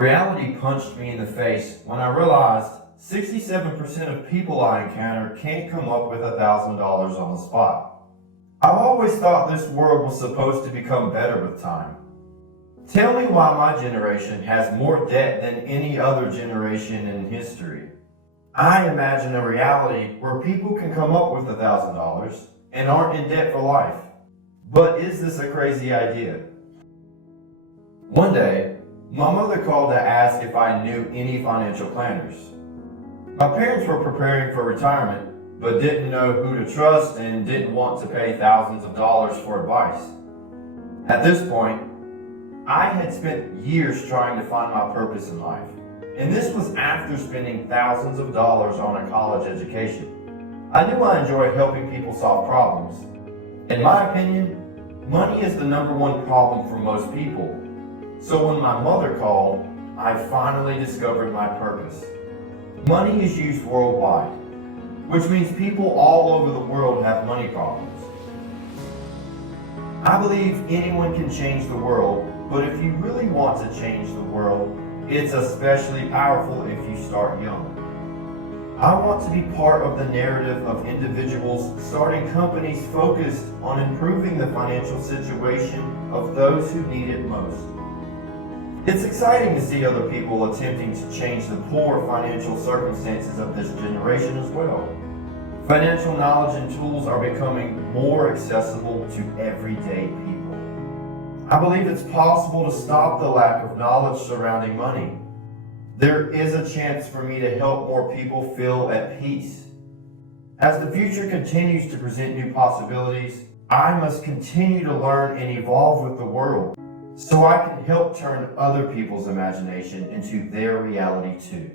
Reality punched me in the face when I realized 67% of people I encounter can't come up with $1,000 on the spot. I've always thought this world was supposed to become better with time. Tell me why my generation has more debt than any other generation in history. I imagine a reality where people can come up with $1,000 and aren't in debt for life. But is this a crazy idea? One day, my mother called to ask if I knew any financial planners. My parents were preparing for retirement, but didn't know who to trust and didn't want to pay thousands of dollars for advice. At this point, I had spent years trying to find my purpose in life, and this was after spending thousands of dollars on a college education. I knew I enjoyed helping people solve problems. In my opinion, money is the number one problem for most people. So when my mother called, I finally discovered my purpose. Money is used worldwide, which means people all over the world have money problems. I believe anyone can change the world, but if you really want to change the world, it's especially powerful if you start young. I want to be part of the narrative of individuals starting companies focused on improving the financial situation of those who need it most. It's exciting to see other people attempting to change the poor financial circumstances of this generation as well. Financial knowledge and tools are becoming more accessible to everyday people. I believe it's possible to stop the lack of knowledge surrounding money. There is a chance for me to help more people feel at peace. As the future continues to present new possibilities, I must continue to learn and evolve with the world, so I can help turn other people's imagination into their reality too.